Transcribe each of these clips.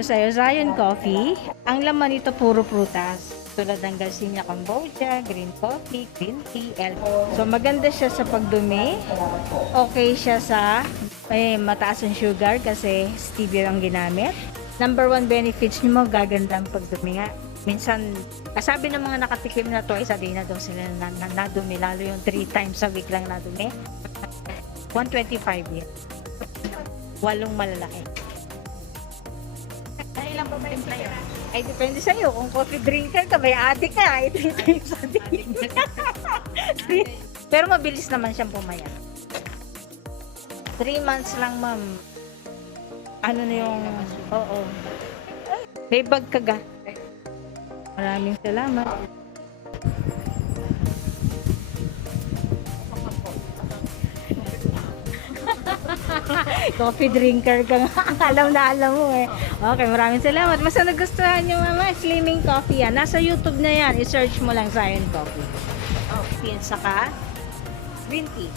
ko sa'yo, Zion Coffee. Ang laman nito puro prutas. Tulad ng Garcinia Cambogia, green coffee, green tea, So maganda siya sa pagdumi. Okay siya sa mataas ang sugar kasi stevia ang ginamit. Number one benefits niyo mo, gaganda ang pagdumi nga. Minsan, kasabi ng mga nakatikim na to, isa din na daw sila nadumi, lalo yung 3 times a week lang nadumi. 125 yan. 8 malalaki. Ilan pa ba yung player? Ay, depende sa'yo. Kung coffee drinker ka, may adik ka. Ay, 3 times a day. Pero mabilis naman siyang pumayat. 3 months lang, ma'am. Ano na yung... Oo. May bag ka ga. Maraming salamat. Coffee drinker ka nga. Alam na alam mo eh. Okay, maraming salamat. Basta nagustuhan nyo, mama, Slimming Coffee yan. Nasa YouTube na yan. I-search mo lang Zion Coffee. Okay, saka green tea.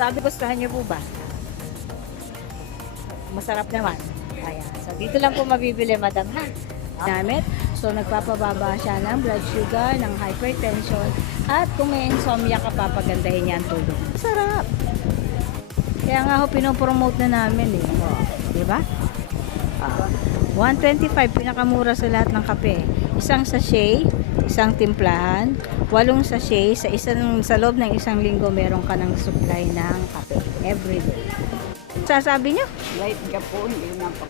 Sabi, gustuhan nyo po ba? Masarap naman. Ayan. So, dito lang po mabibili, madam, ha? Gamit. So, nagpapababa siya ng blood sugar, ng hypertension, at kung may insomnia ka, papagandahin niya ang tulog. Sarap! Kaya nga ho, pinopromote na namin eh. Diba? 125, pinakamura sa lahat ng kape. Isang sachet, isang timplahan, 8 sachet, sa loob ng isang linggo, meron ka ng supply ng kape. Everyday. Sasabi nyo? Light ka po, hindi na po.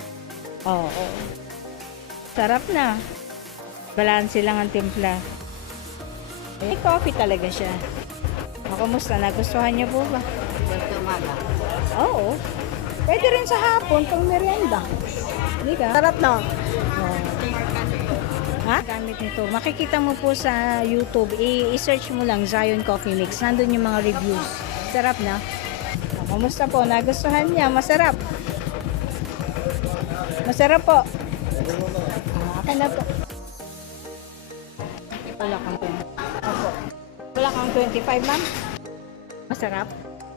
Oo. Sarap na. Balanse lang ang timpla. Eh, coffee talaga siya. O, kumusta? Nagustuhan niyo po ba? Ito umaga. Oo. Pwede rin sa hapon pang merienda. Hindi ka? Sarap na. Ha? Gamit nito. Makikita mo po sa YouTube. I-search mo lang Zion Coffee Mix. Nandun yung mga reviews. Sarap na. O, kumusta po? Nagustuhan niya? Masarap. Masarap po. Akin na po. Wala kang 20. Opo. Wala kang 25, ma'am. Masarap.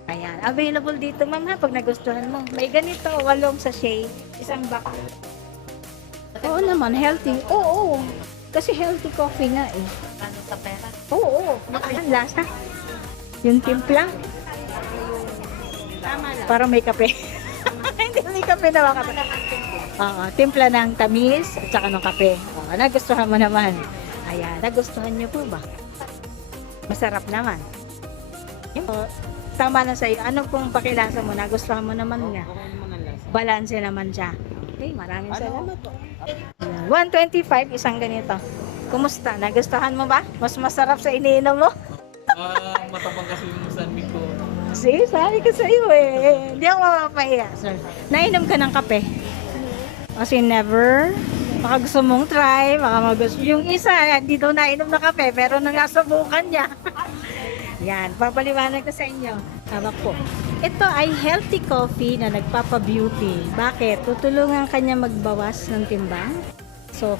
Ayan. Available dito, ma'am, ha, pag nagustuhan mo. May ganito, 8 sachet, isang box. Oo naman, healthy. Oo. Kasi healthy coffee nga eh. Ano sa pera? Oo. Ang lasa. Yung timpla. Tama lang. Parang may kape. Hindi may kape na baka. Oo, timpla ng tamis at saka ng kape. Oo, nagustuhan mo naman. Ayan, nagustuhan niyo po ba? Masarap naman. Tama na sa'yo. Ano pong pakilasa mo? Nagustuhan mo naman nga. Balanse naman siya. Okay, maraming salamat po. 125, isang ganito. Kumusta? Nagustuhan mo ba? Mas masarap sa iniinom mo? Matapang kasi yung sanbig ko. See, sabi ko sa'yo eh. Hindi ako mapapahiya, sir. Nainom ka ng kape? Kasi never. Baka gusto mong try, baka magusto. Yung isa, hindi daw nainom na kape, pero nangasubukan niya. Yan, papaliwanag ko sa inyo. Hawak po. Ito ay healthy coffee na nagpapa-beauty. Bakit? Tutulungan kanya magbawas ng timbang. So,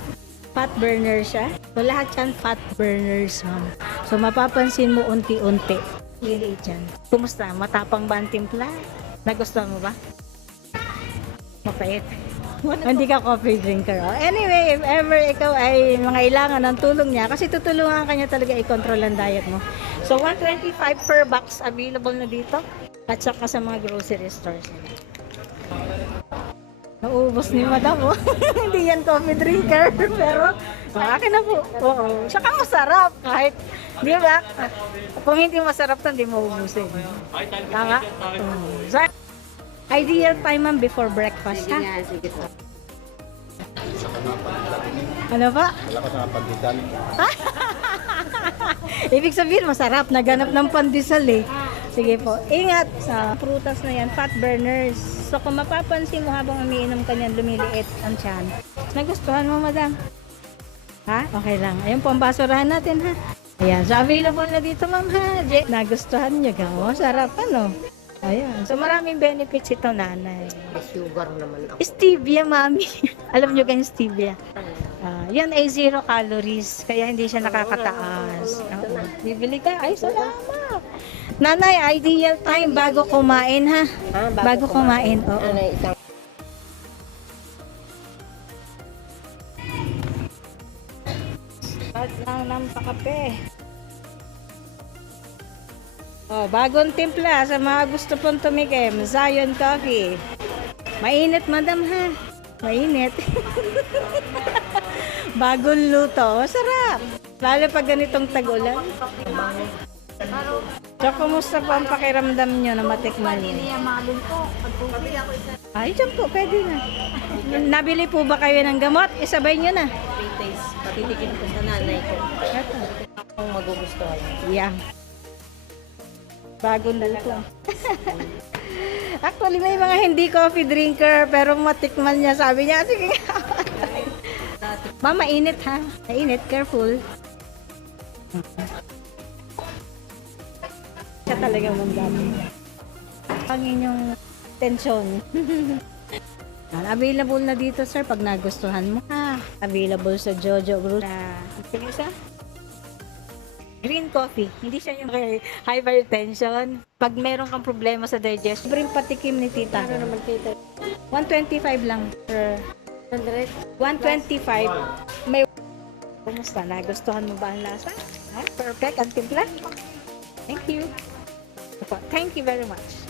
fat burner siya. So, lahat yan fat burners, ma'am. So, mapapansin mo unti-unti. Lili dyan. Kumusta? Matapang ba ang timpla? Nagustuhan mo ba? Mapait. Hindi ka coffee drinker. Oh. Anyway, if ever ikaw ay mangailangan ng tulong niya, kasi tutulungan ka niya talaga i-control ang diet mo. So, 125 per box available na dito at saka sa mga grocery stores. Naubos ni madam, oh. Hindi yan coffee drinker, pero akin na po. Oo. Saka masarap kahit, di ba? Kung hindi masarap, hindi mo ubusin. Tama? So, ideal time, ma'am, before breakfast, Sige ha? nga, sige po. Ano ba? Lakas ng pandesal. Ibig sabihin, masarap. Naganap ng pandesal eh. Sige po. Ingat sa prutas na yan, fat burners. So, kung mapapansin mo habang umiinom ka niyan, lumiliit ang tiyan. Nagustuhan mo, madam? Ha? Okay lang. Ayun po ang basurahan natin, ha? Ayan. So, available na dito, ma'am, ha? Nagustuhan niyo ka. Oh, sarap, ano? Ayan. So, maraming benefits ito, nanay. May sugar naman ako. Stevia, mami. Alam nyo ganyan stevia? Yan ay 0 calories, kaya hindi siya nakakataas. Oo. Bibili ka? Ay, salamat. Nanay, ideal time bago kumain, ha? Bago kumain, oo. Ano, isang kape. Oh, bagong timpla sa mga gusto pong tumikim. Zion Coffee. Mainit, madam, ha? Mainit. Bagong luto. Masarap. Lalo pag ganitong tag-ulan. So, kumusta po ang pakiramdam nyo na matikman nyo? Ay, dyan po, pwede na. Nabili po ba kayo ng gamot? Isabay nyo na. Taste. Patitikin ko sa nanay ko. Ito. Kung magugustuhan. Yeah. Bagong luto. Actually, may mga hindi coffee drinker, pero matikman niya. Sabi niya, sige nga. Ma, mainit ha. Mainit, careful. Siya talaga mong gamit. Ang inyong tension. Available na dito, sir, pag nagustuhan mo. Available sa Jojo Group. Sige, isa? Green coffee. Hindi siya yung hypertension. Pag meron kang problema sa digestion, bring patikim ni tita. Ano naman tita? 125 lang per 100? 125. May kumusta? Nagustuhan mo ba ang lasa? Perfect ang timpla? Thank you. Thank you very much.